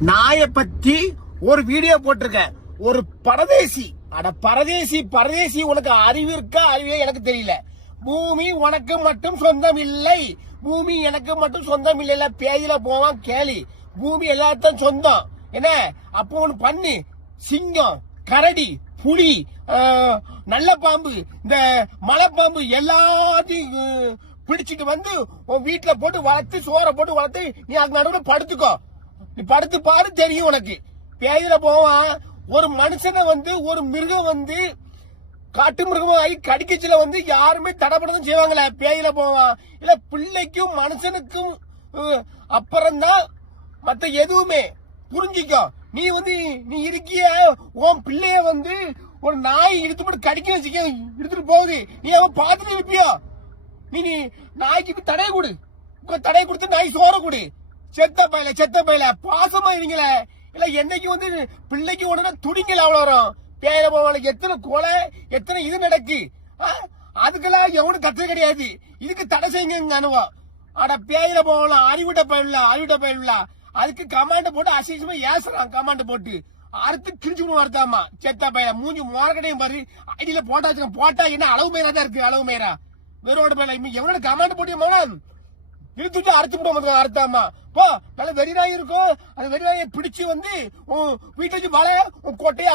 நாயை பத்தி ஒரு வீடியோ போட்டிருக்கேன். ஒரு பரதேசி, அட பரதேசி பரதேசி, உனக்கு அறிவு இருக்கா? அறிவே எனக்கு தெரியல. பூமி உனக்கு மட்டும் சொந்தம் இல்லை, பூமி எனக்கு மட்டும் சொந்தம் இல்ல. பேயில போவான் கேளி. பூமி எல்லாத்தையும் சொந்தம். என்ன அப்போ ஒண்ணு பண்ணு. சிங்கம், கரடி, புலி, நல்ல பாம்பு, இந்த மலைப்பாம்பு எல்லாத்தையும் பிடிச்சிட்டு வந்து உன் வீட்டுல போட்டு வளர்த்து, சோற போட்டு வளர்த்து, நீ அது நடுவில் படுத்துக்கோ. நீ படுத்து பாரு, தெரியும் உனக்கு. பேயில போவான். ஒரு மனுஷனை வந்து ஒரு மிருகம் வந்து காட்டு மிருகமா ஆகி கடிக்கச்சுல வந்து யாருமே தடப்படதான் செய்வாங்களே. பேயில போவான். இல்ல பிள்ளைக்கும் மனுஷனுக்கும் அப்புறம்தான் மத்த எதுவுமே. புரிஞ்சிக்கோ. நீ வந்து நீ இருக்கிய உன் பிள்ளைய வந்து ஒரு நாய் இழுத்து போட்டு கடிக்க வச்சுக்க எடுத்துட்டு போகுது. நீ அவன் பார்த்துட்டு இருப்பியோ? நீ நாய்க்கு தடை கொடு. தடை கொடுத்து நாய் சோற கொடு. செத்த பையில பாசமா இருங்கள. இல்ல என்னைக்கு வந்து பிள்ளைக்கு உடனே துடிங்கல அவ்வளவு வரும். பேயில போவாளுக்கு எத்தனை கொலை, எத்தனை இது நடக்கு. அதுக்கெல்லாம் எவனும் கத்து கிடையாது. இதுக்கு தடை செய்யுங்க அனுபவம். ஆனா பேயில போகலாம். அறிவிட்ட பயில அதுக்கு கமாண்ட போட்டு அசிங்கமா ஏசுறான். கமாண்ட் போட்டு அறுத்து கிழிச்சு வருத்தாமா. செத்த பையில மூஞ்சி மோரக்கடையும் பாரு. ஐடியில போட்டா என்ன அளவு மேரா தான் இருக்கு. அளவு மேரா வெறும் பயில எவனோட கமாண்ட் போட்டிய இழுத்துட்டு அரைச்சு விட அறுத்தாமா. போ, நல்ல வெறி நாய் இருக்கும். அந்த வெறி நாயை பிடிச்சு வந்து வீட்டுல வச்சு வளைய உன் கோட்டையை